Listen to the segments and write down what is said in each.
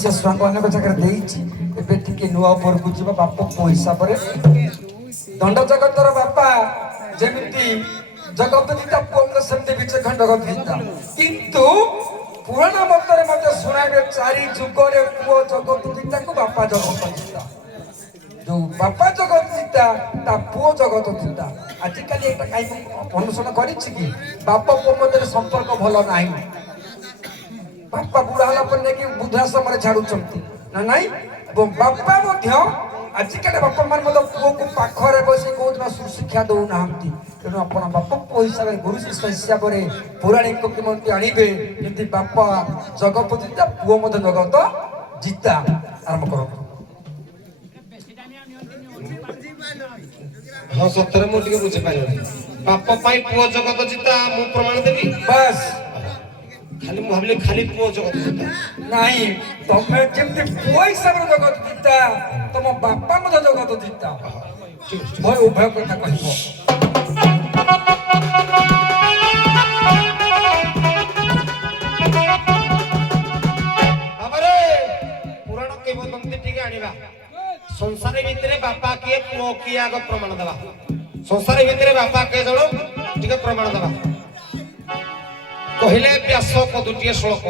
से स्वांग अनेक जगह देइछि एबे टिके नुआ पर को जीवा बाप को हिसाब रे दंड जगतर बापा जेमिति जगत गीता पोल सेमते बिच खंड गीता किंतु पुराना मतरे मते सुनाइबे चारि जुगरे पुओ जगत गीता को बापा जगत गीता जो बापा जगत गीता ता पुओ जगत गीता आजिकल एटा काई अनुसरण करिछि कि बापा पुओ मते संपर्क भलो नाही बापा बुढ़ा होला पर ने कि बुढ़ा समय झाड़ू चमती ना नाही बापा मध्य आजिकल बापा मान मत पुओ को पाखरे बसी को दिन सुशिक्षा दउ नाहंती तेणु अपन बापा पुओ हिसाब रे गुरु शिष्य हिसाब रे पौराणिक केमंती आनिबे जेंति बापा जगत जीता पुओ मध्य जगत जीता आरंभ करो। हाँ सतरे मु टिके बुझे पाइलो बापा पाई पुओ जगत जीता मु प्रमाण देबी बस खाली मु भाबले खाली पुओ जगत जीता नहीं तमे जेंति पुओ हिसाब रे जगत जीता तम बापा मध्य जगत जीता मैं उभय कथा कहबो बाबारे पुराण केवदंती टिके आनिबा संसार भितरे बापा किए पुओ किए आग प्रमाण देबा संसार भितरे बापा के जणो टिके प्रमाण देबा कहिले व्यास पदुटिए श्लोक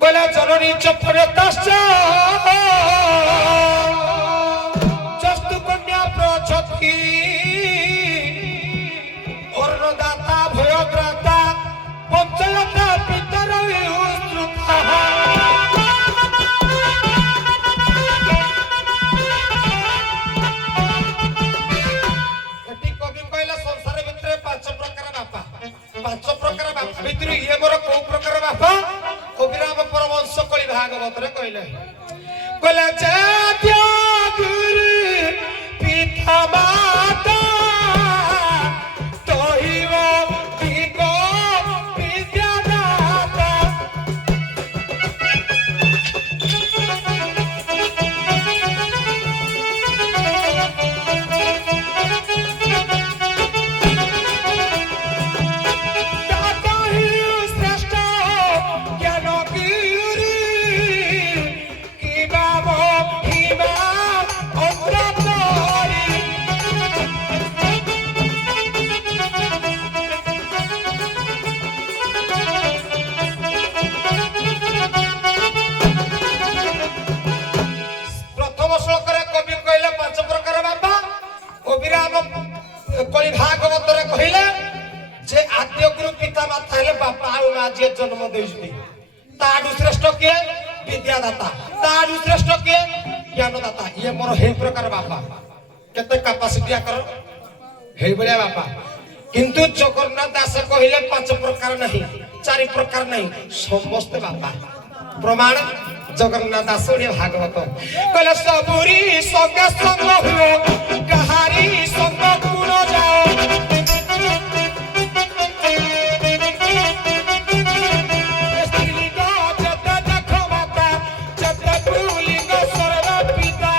कहला जननी चपरताश्च चस्तु कन्या प्रचति अर्णदाता भयद्राता पंचलता पितर विस्तृता एटी कवि कहला संसार भितरे पांच प्रकार बापा पांच प्रकार बापा भितरे ये मोर को प्रकार बापा कविराम परमंश कଳି भागवत रे कहले कहला जात्य गुरु पिता माता तोहिव दिगो विद्यादाता कଳି भागवत रे कहिले जे आद्य गुरु पिता माता हेले बापा आ मां जे जन्म देइछी ताडू श्रेष्ठ के विद्यादाता ताडू श्रेष्ठ के ज्ञानदाता ये मोर हे प्रकार बापा केते कैपेसिटी आकर हे बलिया बापा किंतु जगन्नाथ दास कहिले पांच प्रकार नहीं चारि प्रकार नहीं समस्त बापा प्रमाण जगन्नाथ दास ओडिया भागवत कहले सबुरी संग संग हो कहारी संग गुण जाओ स्त्रीलिंग जत देख माता जत पुलिंग सर्व पिता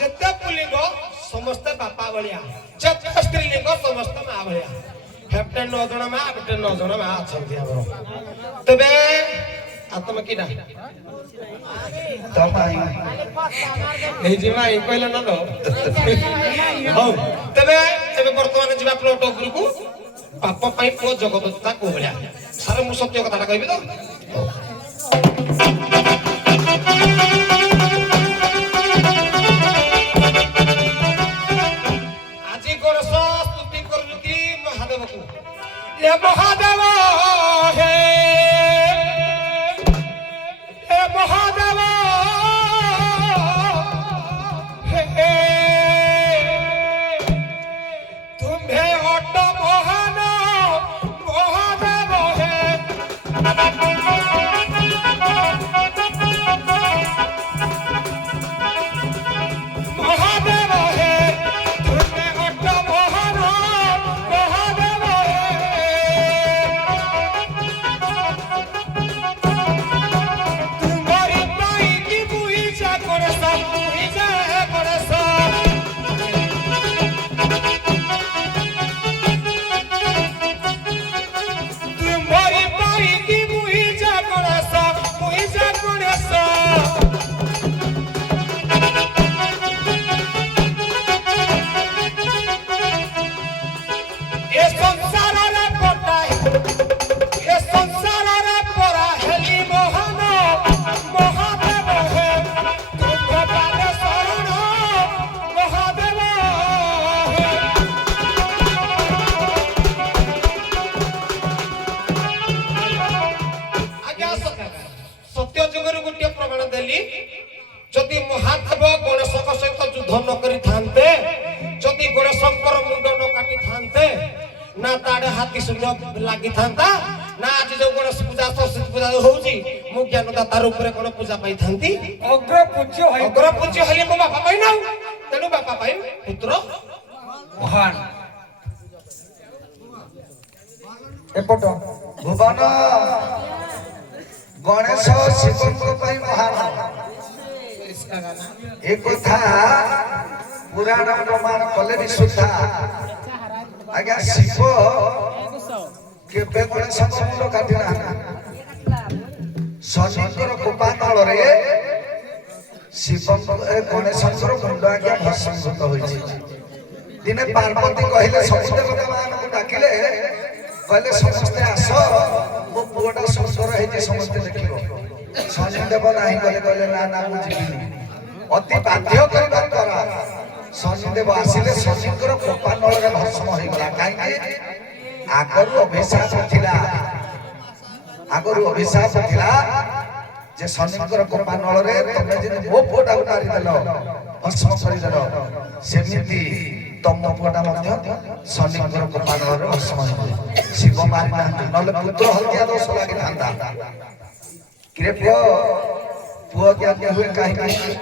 जत पुलिंग समस्त बापा बलिया जत स्त्रीलिंग समस्त मां बलिया हेप्टे 9 जण मां हेप्टे 9 जण मां अछंती हमरो तबे आत्मा किना तमाई ए जे माई कहला न लो हो तबे एबे वर्तमान जीवा प्लॉट गुरु को पाप पाई पो जगत ता को बलिया सारे मु सत्य कथाटा कहबी तो आजी गोरस स्तुति करलुती महादेव को ये महादेव हे महादेव हे तुम्हें अट महान महादेव हे महादेव हे तुम्हें अट महान महादेव हे କି ଶୂନ୍ୟ ଲାଗିଥାନ୍ତା ନା ଆଜି ଯୋଉ ଗଣେଶ ପୂଜା ସରସ୍ୱତୀ ପୂଜା ହଉଛି ମୁଁ ଜ୍ଞାନଦାତା ରୂପରେ କଣ ପୂଜା ପାଇଥାନ୍ତି? ଅଗ୍ର ପୂଜ୍ୟ ଅଗ୍ର ପୂଜ୍ୟ ହେଲେ ମୋ ବାପା ପାଇଁ ନା ତେଣୁ ବାପା ପାଇଁ ପୁତ୍ର ମହାନ। ଏପଟ ଭୁବନ ଗଣେଶ ଶିବଙ୍କ ପାଇଁ ମହାନ ଏ କଥା ପୁରାଣ ପ୍ରମାଣ କଲେ ବି ସୁଦ୍ଧା ଆଜ୍ଞା ଶିବ କେବେ ଗଣେଶଙ୍କ ମୁଣ୍ଡ କାଟି ନାହାନ୍ତି। ଶନିଙ୍କର କୃପାତଳରେ ଶିବଙ୍କ ଗଣେଶଙ୍କର ମୁଣ୍ଡ ଆଜ୍ଞା ଭସ୍ମୀଭୂତ ହୋଇଛି। ଦିନେ ପାର୍ବତୀ କହିଲେ ସମସ୍ତେ ଭଗବାନଙ୍କୁ ଡାକିଲେ କହିଲେ ସମସ୍ତେ ଆସ ମୋ ପୁଅଟା ସୁନ୍ଦର ହେଇଛି ସମସ୍ତେ ଦେଖିବ। ଶନିଦେବ ନାହିଁ କହିଲେ କହିଲେ ନା ନା ମୁଁ ଯିବିନି। ଅତି ବାଧ୍ୟ କରିବା ଦ୍ୱାରା ଶନିଦେବ ଆସିଲେ ଶନିଙ୍କର କୃପାନଳରେ ଭସ୍ମ ହେଇଗଲା। କାହିଁକି ଆଗରୁ ଅଭିଶାପ ଥିଲା ଯେ ଶନିଙ୍କର କୃପାନଳରେ ତମେ ଯଦି ମୋ ପୁଅଟାକୁ ମାରିଦେଲ ଭସ୍ମ କରିଦେଲ ସେମିତି ତମ ପୁଅଟା ମଧ୍ୟ ଶନିଙ୍କର କୃପାନଳରେ ଭସ୍ମ ହେଇଗଲା। ଶିବ ମାରିନାହାନ୍ତି ନହେଲେ ପୁତ୍ର ହତ୍ୟା ଦୋଷ ଲାଗିଥାନ୍ତା। କିରେ ପୁଅ ଜ୍ଞାନୀ ହୁଏ କାହିଁକି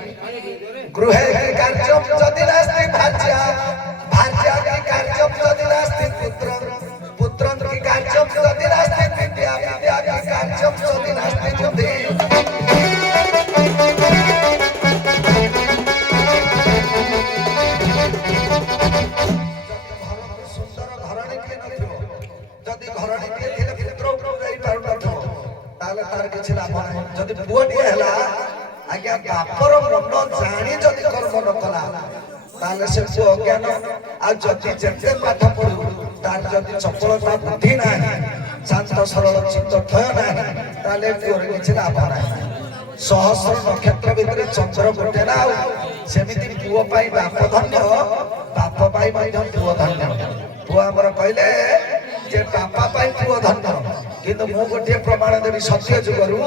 ଗୃହେ କାର୍ଯ୍ୟମ୍ ଯଦି ନାସ୍ତି ଭାର୍ଯ୍ୟା ଭାର୍ଯ୍ୟା କାର୍ଯ୍ୟମ୍ ଯଦି ନାସ୍ତି ପୁତ୍ରଂ କି କାର୍ଯ୍ୟମ୍ ଯଦି ନାସ୍ତି ବିଦ୍ୟା ବିଦ୍ୟା କି କାର୍ଯ୍ୟମ୍ ଯଦି ନାସ୍ତି ବୁଦ୍ଧି। ସୁନ୍ଦର ଘରଣୀଟିଏ ନଥିବ ଯଦି ଘରଣୀଟିଏ ଥିଲେ ପୁତ୍ର ଉପରକୁ ଯାଇପାରୁନଥିବ ତାହେଲେ ତାର କିଛି ଲାଭ ନାହିଁ। ଯଦି ପୁଅଟିଏ ହେଲା ଆଜ୍ଞା ବାପର ମନ ଜାଣି ଯଦି କର୍ମ ନ କଲା ତାହେଲେ ସେ ପୁଅ ଅଜ୍ଞାନ। ଆଉ ଯଦି ଯେତେ ପାଠ ପଢୁ ତାର ଯଦି ଚପଳତା ବୁଦ୍ଧି ନାହିଁ ଶାନ୍ତ ସରଳ ଚିତ୍ତ ଥୟ ନାହିଁ ତାହେଲେ ପୁଅର କିଛି ଲାଭ ନାହିଁ। ସହସ୍ର ନକ୍ଷତ୍ର ଭିତରେ ଚନ୍ଦ୍ର ଗୋଟେ ନା ଆଉ ସେମିତି ପୁଅ ପାଇଁ ବାପ ଧନ୍ୟ ବାପ ପାଇଁ ମଧ୍ୟ ପୁଅ ଧନ୍ୟ। ପୁଅ ଆମର କହିଲେ ଯେ ବାପା ପାଇଁ ପୁଅ ଧନ୍ୟ କିନ୍ତୁ ମୁଁ ଗୋଟିଏ ପ୍ରମାଣ ଦେବି ସତ୍ୟ ଯୁଗରୁ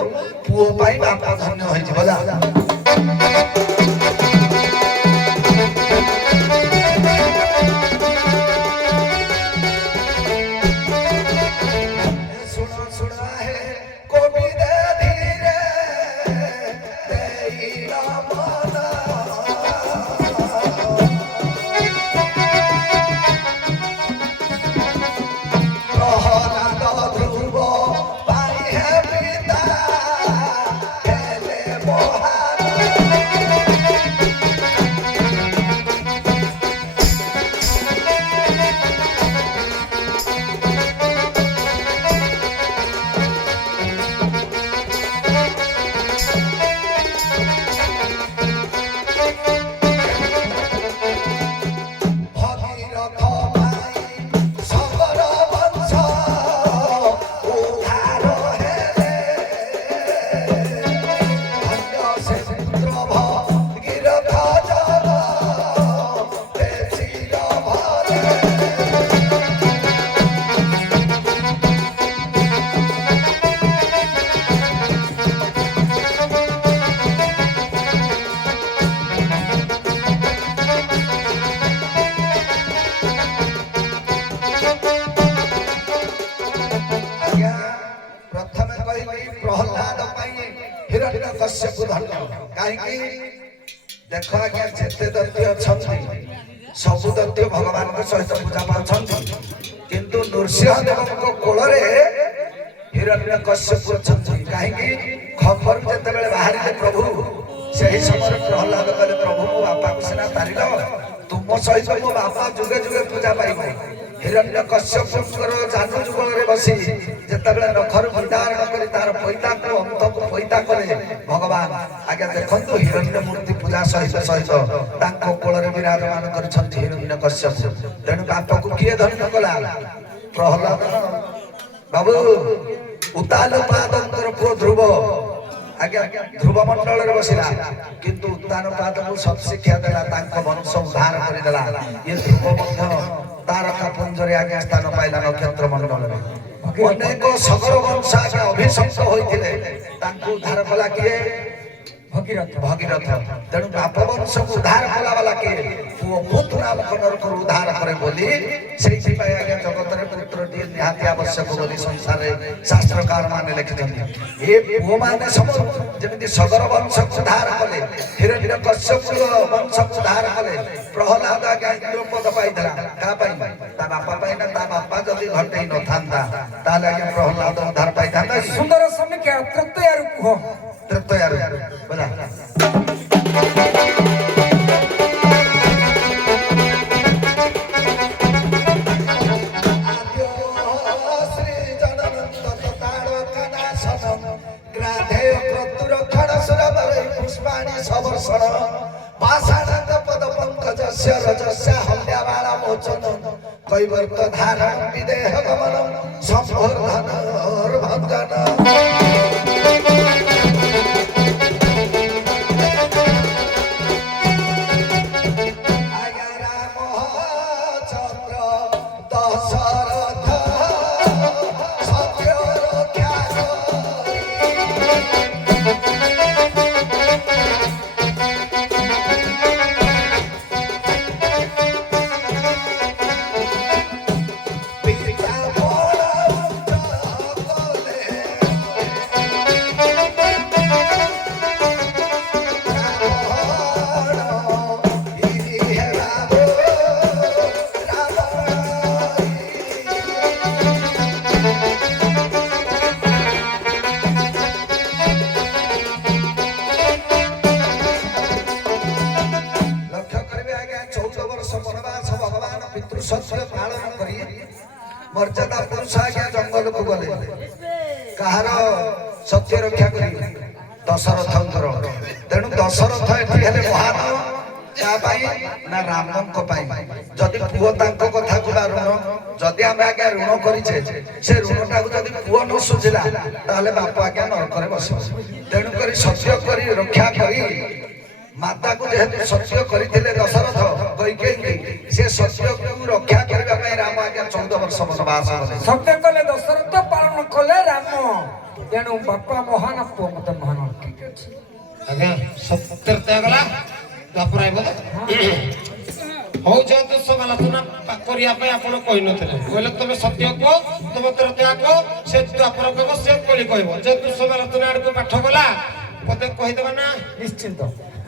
ପୁଅ ପାଇଁ ବାପ ଧନ୍ୟ ହେଇଯିବ। देख आज्ञा जिते दत्ती अच्छा सबु दत्ती भगवान सहित पूजा पाँच किंतु नृसिंहदेव कोल हिरण्यकश्यप अच्छा कहीं खबर जिते बाहर प्रभु से ही समय प्रहलाद कहले प्रभु मो बापा को सीना तारिल तुम सहित मो बापा जुगे जुगे पूजा पाइब। हिरण्यकश्यप जानु जुगल बसी जिते नखर भंडारण कर तार पैता को अंत को पैता कले भगवान आज्ञा देखु हिरण्य मूर्ति पूजा सहित सहित कोल विराजमान कर हिरण्यकश्यप। तेणु बाप को किए धन्य कला प्रहलाद बाबू उताल पादर पुओ ध्रुव आज्ञा ध्रुव मंडल बसला किंतु उत्तान पाद को सब शिक्षा देला वंश उद्धार करदेला। ये ध्रुव तारका पुंजरे आज्ञा स्थान पाइला नक्षत्र मंडल अनेक सगर वंश आज्ञा अभिशप्त होते उद्धार कला किए भगीरथ तेणु बाप वंश को उद्धार कला वाला के पुओ पुत नामक नरक उद्धार करे बोली सेहि पय आज्ञा जगत रे पुत्र टी निहाती आवश्यक बोली संसार रे शास्त्रकार माने लिखिछन्ति ए पुओ माने सब जेमिति सगर वंश को उद्धार कले हिरण्यकश्यप वंश को उद्धार कले प्रहलाद आज्ञा इंद्रपद पाइदला का पाइ ता बापा पाइ ना ता बापा जदी घटै न थांदा ताले आज्ञा प्रहलाद उद्धार पाइ थांदा सुंदर समीक्षा तृतीय रूप तृतीय बोला कैवर्त धारण विदेह गमन संवर्धन भंजन मर्यादा पुरुष आज्ञा जंगल को गले कहार सत्य रक्षा करी दशरथंकर तेणु दशरथ एठी हेले महान का पाई ना रामंक पाई जदि पुओ तांको कथा को ऋण जदि आमे आज्ञा ऋण करिछे से ऋणटा को जदि पुओ न सुझिला ताले बाप आज्ञा नरक रे बसिबो तेणु करी सत्य करी रक्षा करी माता को जेहेतु सत्य करथिले दशरथ कैकेयी से सत्य को रक्षा करबा पई राम आज्ञा 14 वर्ष वनवास गले सत्य कले दशरथ पालन कले राम तेणु बापा महान पुओ मत महान ठीक अछि आज्ञा सत्य त्याग गला तापर आइबो हो जेतु समालोचना करिया पई आपण कहि नथिले कहले तमे सत्य को तमे तर त्याग को से तापर कहबो से कोली कहबो जेतु समालोचना आड़ को पाठ गला पते कहि देबा ना निश्चित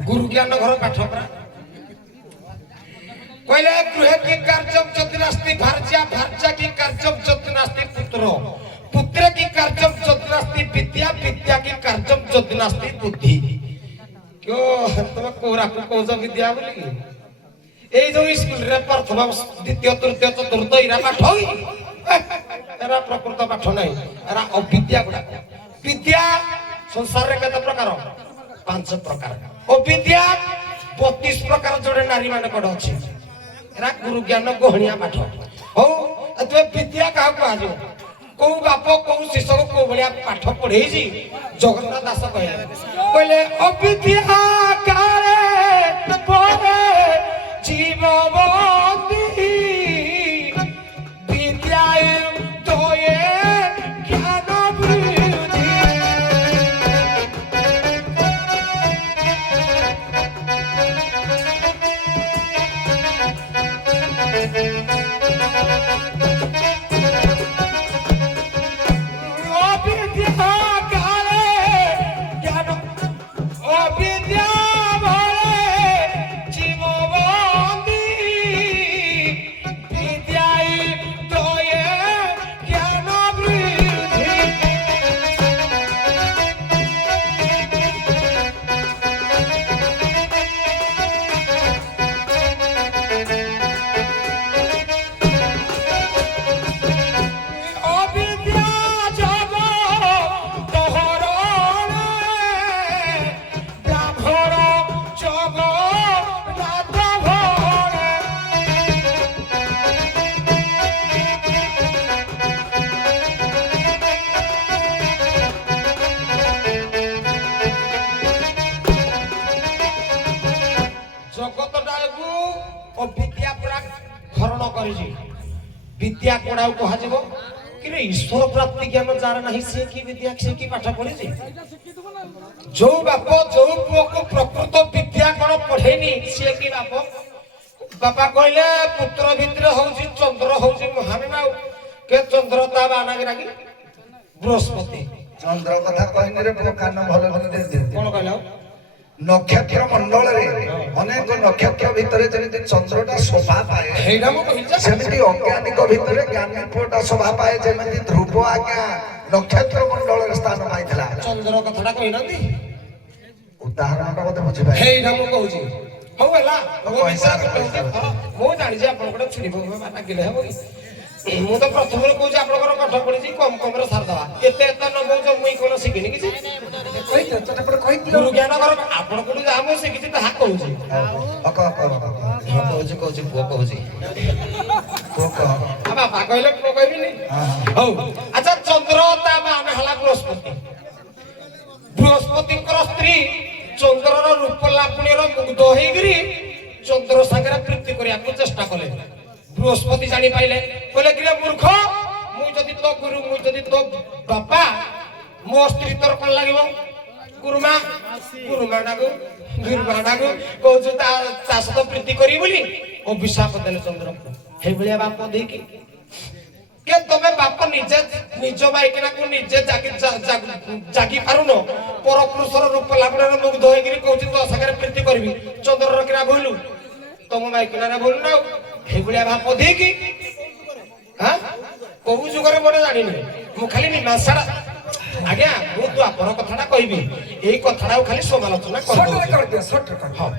गुरु ज्ञान घर पाठ परा कहले गृह की कार्यम चतुरास्ति भार्या भार्या की कार्यम चतुरास्ति पुत्र पुत्र की कार्यम चतुरास्ति विद्या विद्या की कार्यम चतुरास्ति बुद्धि क्यों तुम कोरा को कोज विद्या बोली এই যে স্কুল রে প্রথম দ্বিতীয় তৃতীয় চতুর্থ ইরা পাঠ হই এরা প্রকৃত পাঠ নাই এরা অবিদ্যা গুড়া বিদ্যা সংসারে কত প্রকার 5 প্রকার অবিদ্যা 32 প্রকার জোড়ে নারী মানে পড় আছে এরা গুরু জ্ঞান গহণিয়া পাঠ হো তুমি বিদ্যা কাহ কহাজো কো বাপ কো শিষ্য কো বলিয়া পাঠ পঢ়েইছি জগন্নাথ দাস কইলে কইলে অবিদ্যা কারে পড়ে জীববন্তি বিদ্যায় তোয়ে জ্ঞান বৃদ্ধি অবিদ্যা কারে জ্ঞান অবিদ্যা ভরে জীববন্তি বিদ্যায় তোয়ে জ্ঞান বৃদ্ধি অবিদ্যা যাব তোহরণে ব্রাহ্মণ জগ রাত ভরে জগতটাକୁ অবিদ্যা পুরা হରଣ କରିଛି ବିଦ୍ୟା କୋଡ଼ାକୁ କୁହାଯିବ କି ରେ ईश्वर प्राप्ति ज्ञान जार नहीं से की विद्या से की पाठ पढ़ी जो बाप जो पुओ को प्रकृत विद्या कौन पढ़ेनी सी की बाप बापा कहले पुत्र भितर होउची चंद्र होउची महान ना के चंद्र ता बाना गिरागी बृहस्पति चंद्र कथा कहनी रे पो कान भलो दे दे कोन कहला नक्षत्र मंडल रे अनेक नक्षत्र भितर जेमिति चंद्रटा शोभा पाए हेडा मो कहिजा सेमिति अज्ञानिक भितर ज्ञानीपटा शोभा पाए जेमिति ध्रुव आज्ञा नक्षत्र मंडल रे स्थान पाइथला चंद्र कथाटा कहिनांती उदाहरणटा बोधे बुझि पाए हेडा मो कहूची हो होला मो विचार कहूची मो जानि जे आपन कोड छुडी भो माता गेले हेबो मु तो प्रथम कहूची आपन कोन पाठ पढिची कम कम रे सार दवा एते एते न बहु मुई कोन सिखिनी किछि कहि दे तते पर कहि दियो गुरु ज्ञान कर आपन कोड जा मु सिखिची ताहा कहूची अक कहूची पुओ कहूची कोक आ बापा कहले पुओ कहबिनी हो अच्छा चंद्र ता मान हला बृहस्पति बृहस्पति कर स्त्री चंद्रर रूप लापुणीर मुग्ध होइगिरी चंद्र संगे प्रीति करिया को चेष्टा कले बृहस्पति जानी पाइले कहले कि मूर्ख मु जदी तो गुरु मु जदी तो बापा मो स्त्री तोर कोन लागिवो गुरुमा नागु कहू ता सहित प्रीति करी बोली अभिशाप देले चंद्र हे भलिया बाप देकी के तमे बाप निजे निज माइकिना को निजे जागी पारुनो पर पुरुषर रूप लाभर मुग्ध होइगिरी कहू तो संगे प्रीति करबी चंद्र रखिना भूलु तम माइकिना रे भूलु ना हे भलिया बाप देकी हां कहू जुगरे बडे जानिनी मु खाली मीमांसा आज्ञा मु तो आपन कथाटा कहबी एई कथाटा खाली समालोचना कर दियो शॉर्ट कर हां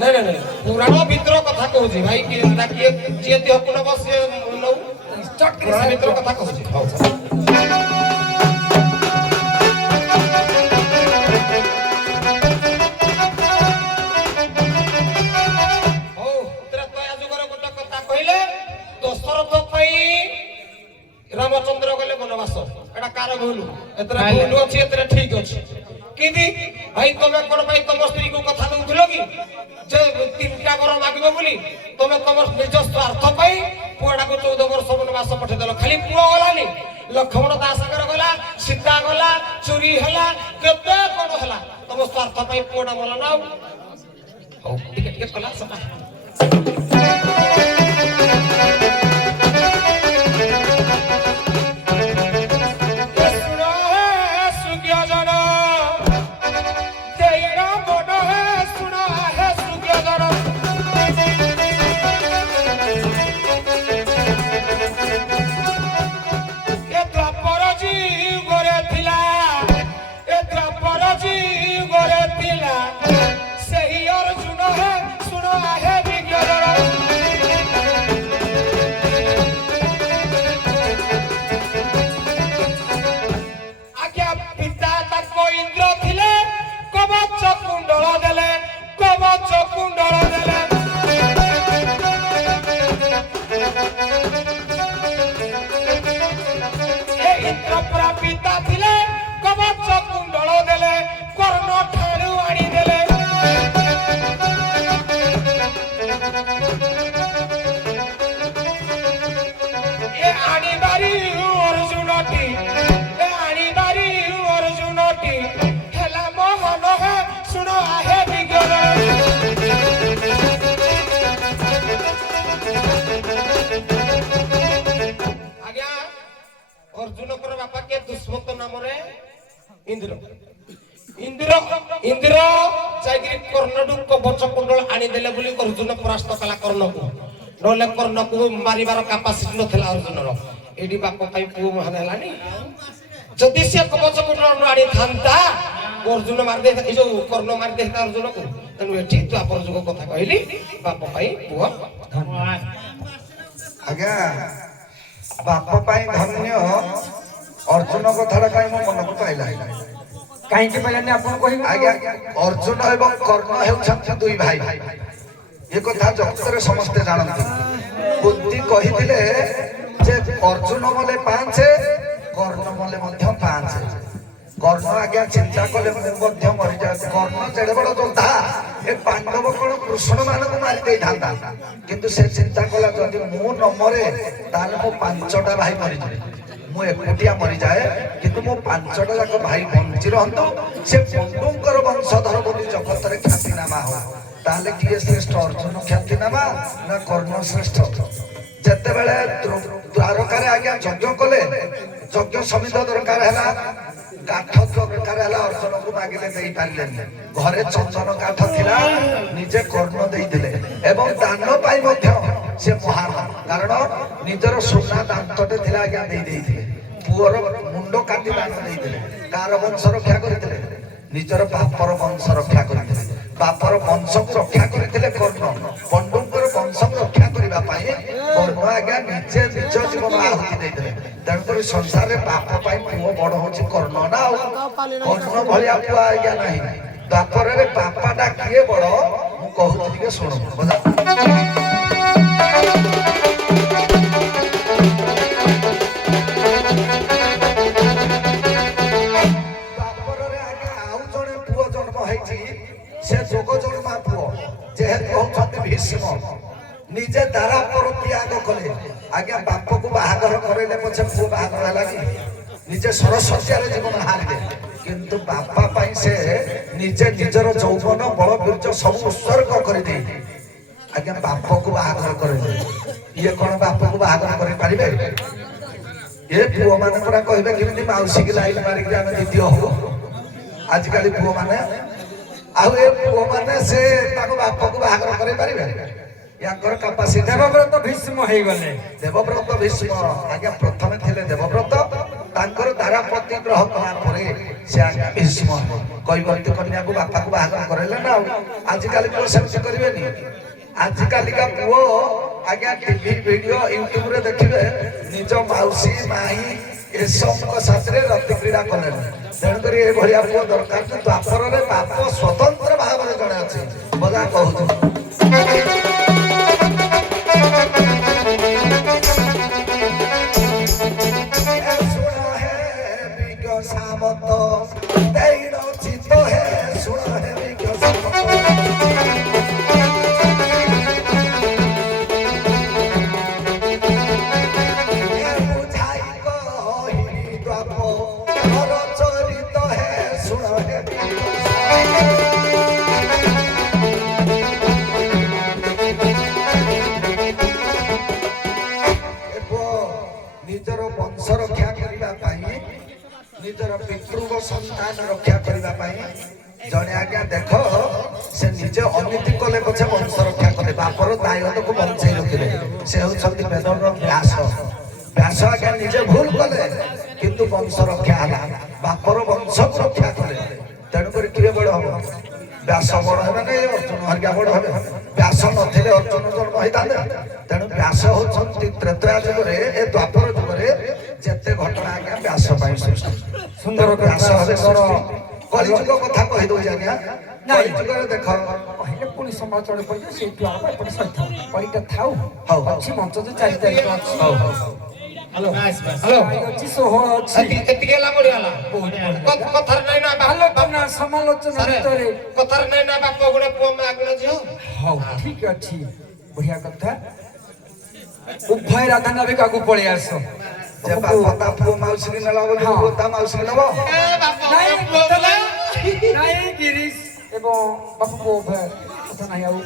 नहीं पुराण भीतर कथा कहूची भाई कि ताकि जे देह कोन बस नौ स्टार्ट पुराण भीतर कथा कहूची हां ओ तेरा तया जुगर गोटा कथा कहिले दशरथ पई रामचंद्र गले वनवास एटा कार भूलु एतरा भूलु अछि एतरा ठीक अछि किदी भाई तमे कोन भाई तम स्त्री को कथा दउथलो कि जे तीनटा बर मागबो बोली तमे तम निज स्वार्थ पई पुआडा को 14 वर्ष वनवास पठे देलो खाली पुआ गलानी लक्ष्मण दास कर गला सीता गला चोरी हला केते कोन हला तम स्वार्थ पई पुआडा मला नाउ ओ टिके कला सता पिता थिले कवच कुंडल देले कर्ण ठारू आनी देले ए आनी बारी अर्जुनटी हेला मोहन है सुनो आहे विज्ञान आज्ञा अर्जुन कर बापा के दुष्मत नाम रे इंद्र जागिरी कर्णडु कवच कुंडल आनी देले बोली अर्जुन परास्त कला कर्ण को नले कर्ण को मारिबार कैपेसिटी नथला अर्जुन रो एडी बाप पई पु महान हलानी जदि से कवच कुंडल आनी थांता अर्जुन मार दे ए जो कर्ण मार दे अर्जुन को तनु एठी तो आपन जुग कथा कहली बाप पई पु धन्यवाद आज्ञा बाप पाई धन्य अर्जुन कथा काई मो मन को पाइला काहे के पहले आपन कहिबो आज्ञा अर्जुन एवं कर्ण हेउछन दुई भाई ये कथा जगतरे समस्त जानନ୍ତି बुद्धि कहिथिले जे अर्जुन मले 5 कर्ण मले मध्य 5 कर्ण आज्ञा चिंता कले मध्य मरि जा कर्ण जेडे बड़ जोधा ଏ ପାଣ୍ଡବ କଣ କୃଷ୍ଣ ମାନଙ୍କୁ ମାରି ଦେଇଥାନ୍ତା, କିନ୍ତୁ ସେ ଚିନ୍ତା କଲା ଯଦି ମୁଁ ନ ମରେ ତାହେଲେ ମୋ 5ଟା ଭାଇ ମରିଯିବେ, ମୁଁ ଏକୁଟିଆ ମରିଯାଏ କିନ୍ତୁ ମୋ 5ଟା ଯାକ ଭାଇ ବଞ୍ଚି ରହନ୍ତୁ, ସେ ପଣ୍ଡୁଙ୍କର ବଂଶଧର ବୋଲି ଜଗତରେ ଖ୍ୟାତିନାମା ହଉ। ତାହେଲେ କିଏ ଶ୍ରେଷ୍ଠ, ଅର୍ଜୁନ ଖ୍ୟାତିନାମା ନା କର୍ଣ୍ଣ ଶ୍ରେଷ୍ଠ? ଯେତେବେଳେ ଦ୍ୱାରକାରେ ଆଜ୍ଞା ଯଜ୍ଞ କଲେ, ଯଜ୍ଞ ସମିତ ଦରକାର ହେଲା, କାଠ ଦରକାର ହେଲା, ଅର୍ଜୁନକୁ ମାଗିଲେ ଦେଇପାରିଲେନି। ଘରେ ଚନ୍ଦନ କାଠ ଥିଲା, ନିଜେ କର୍ଣ୍ଣ ଦେଇଥିଲେ ଏବଂ ଦାନ ପାଇଁ ମଧ୍ୟ ସେ ମହାନ, କାରଣ ନିଜର ସୁନା ଦାନ୍ତଟେ ଥିଲା ଆଜ୍ଞା ଦେଇଥିଲେ। ପୁଅର ମୁଣ୍ଡ କାଟି ଦାନ ଦେଇଥିଲେ। କାହାର ବଂଶ ରକ୍ଷା କରିଥିଲେ? ନିଜର ବାପର ବଂଶ ରକ୍ଷା କରିଥିଲେ। ବାପର ବଂଶକୁ ରକ୍ଷା କରିଥିଲେ କର୍ଣ୍ଣ। ପଣ୍ଡୁଙ୍କର ବଂଶକୁ ରକ୍ଷା କରିବା ପାଇଁ କର୍ଣ୍ଣ ଆଜ୍ଞା ନିଜେ ନିଜ ଜୀବନ ଆହୁତି ଦେଇଥିଲେ। ତେଣୁକରି ସଂସାରରେ ବାପ ପାଇଁ ପୁଅ ବଡ ହଉଛି କର୍ଣ୍ଣ ନା ଆଉ। କର୍ଣ୍ଣ ଭଳିଆ ପୁଅ ଆଜ୍ଞା ନାହିଁ। ଦ୍ୱାପରରେ ବାପାଟା କିଏ ବଡ ମୁଁ କହୁଛି ଟିକେ ଶୁଣ। ସେ ଯୋଗ ଜନ୍ମା ପୁଅ ଯେହେତୁ ହଉଛନ୍ତି ଭୀଷ୍ମ, ନିଜେ ଦାରା ପର ତ୍ୟାଗ କଲେ। ଆଜ୍ଞା ବାପକୁ ବାହାଘର କରେଇଲେ ପଛେ ପୁଅ ବାହାଘର ହେଲାନି, ନିଜେ ସରସ୍ୱତୀରେ ଜୀବନ ହାରିଲେ, କିନ୍ତୁ ବାପା ପାଇଁ ସେ ନିଜେ ନିଜର ଯୌବନ ବଳ ବୀର୍ଯ୍ୟ ସବୁ ଉତ୍ସର୍ଗ କରିଦେଇ ଆଜ୍ଞା ବାପକୁ ବାହାଘର କରେଇଲେ। ଇଏ କଣ ବାପକୁ ବାହାଘର କରିପାରିବେ? ଏ ପୁଅ ମାନେ ପୁରା କହିବେ କେମିତି ମାଉସୀକି ଲାଇନ ମାରିକି ଆମେ ଦିଦି ହବୁ। ଆଜିକାଲି ପୁଅ ମାନେ ଆଉ ଏ ପୁଅ ମାନେ ସେ ତାଙ୍କ ବାପକୁ ବାହାଘର କରେଇ ପାରିବେ? ୟାଙ୍କର କାପାସିଟି। ଦେବବ୍ରତ ଭୀଷ୍ମ ହେଇଗଲେ। ଦେବବ୍ରତ ଭୀଷ୍ମ ଆଜ୍ଞା ପ୍ରଥମେ ଥିଲେ ଦେବବ୍ରତ, ତାଙ୍କର ଦାରାପତି ଗ୍ରହ କଲା ପରେ ସେ ଆଜ୍ଞା ଭୀଷ୍ମ। କୈବର୍ତ୍ତୀ କନ୍ୟାକୁ ବାପାକୁ ବାହାଘର କରେଇଲେ ନା ଆଉ। ଆଜିକାଲି ପୁଅ ସେମିତି କରିବେନି। ଆଜିକାଲିକା ପୁଅ ଆଜ୍ଞା ଟିଭି ଭିଡିଓ ୟୁଟ୍ୟୁବରେ ଦେଖିବେ ନିଜ ମାଉସୀ ମାଇଁ ଏସବୁଙ୍କ ସାଥିରେ ରତି କ୍ରୀଡ଼ା କଲେଣି। ତେଣୁକରି ଏଭଳିଆ ପୁଅ ଦରକାର। କିନ୍ତୁ ଦ୍ୱାପରରେ ବାପ ସ୍ୱତନ୍ତ୍ର ଭାବରେ ଜଣେ ଅଛି। ବଦା କହୁଛୁ ନିଜର ବଂଶ ରକ୍ଷା କରିବା ପାଇଁ, ନିଜର ପିତୃଙ୍କ ସନ୍ତାନ ରକ୍ଷା କରିବା ପାଇଁ ଜଣେ ଆଜ୍ଞା ଦେଖ ସେ ନିଜେ ଅନୀତି କଲେ ପଛେ ବଂଶ ରକ୍ଷା କଲେ। ବାପର ଦାୟିତ୍ୱକୁ ବଞ୍ଚେଇ ରଖିଲେ। ସେ ହଉଛନ୍ତି ବେଦର ବ୍ୟାସ। ବ୍ୟାସ ଆଜ୍ଞା ନିଜେ ଭୁଲ କଲେ କିନ୍ତୁ ବଂଶ ରକ୍ଷା ହେଲା, ବାପର ବଂଶକୁ ରକ୍ଷା କଲେ। ତେଣୁକରି କିଏ ବଡ ହବ? ବ୍ୟାସ ବଡ ହେବେ ନାଇଁ, ଅର୍ଜୁନ ହରିକା ବଡ ହେବେ। ବ୍ୟାସ ନଥିଲେ ଅର୍ଜୁନ ଜନ୍ମ ହେଇଥାନ୍ତେ। ତେଣୁ ବ୍ୟାସ ହଉଛନ୍ତି ତ୍ରେତୟା ଯୁଗରେ, ଏ ଦ୍ୱାପର ଯୁଗରେ ଯେତେ ଘଟଣା ଆଜ୍ଞା ବ୍ୟାସ ପାଇଁ ସୃଷ୍ଟି। ସୁନ୍ଦର ବ୍ୟାସ ହେବେ ସୃଷ୍ଟି। କଳିଯୁଗ କଥା କହିଦଉଛି ଆଜ୍ଞା। କଳିଯୁଗରେ ଦେଖ କହିଲେ ପୁଣି ସମାଚଳ ପଡ଼ିଯିବ, ସେଇଠୁ ଆରମ୍ଭ ଏପଟେ ସରିଥାଉ। କଳିଟା ଥାଉ। ହଉ ଅଛି ମଞ୍ଚ ଯେ 4 ତାରିଖ ଅଛି। ହ୍ୟାଲୋ ଅଛି, ଷୋହଳ ଅଛି। ଏତିକି ହେଲା ବଢିଆ ହେଲା। କଥାରେ ନାଇଁ ନା ଆଲୋଚନା ସମାଲୋଚନା ଭିତରେ କଥାରେ ନାଇଁ ନା ବାପ ଗୁଣେ ପୁଅ ମା ଗୁଣେ ଝିଅ। ହଉ ଠିକ ଅଛି, ବଢିଆ କଥା। ଉଭୟ ରାଧା ନାବିକାକୁ ପଳେଇ ଆସ। ଯେ ବାପ ତା ପୁଅ ମାଉସୀକି ନେଲା ବୋଲି ପୁଅ ତା ମାଉସୀକି ନବ। ନାଇଁ ଗିରିଶ ଏବଂ ବାପୁ ଉଭୟ କଥା ନାହିଁ ଆଉ।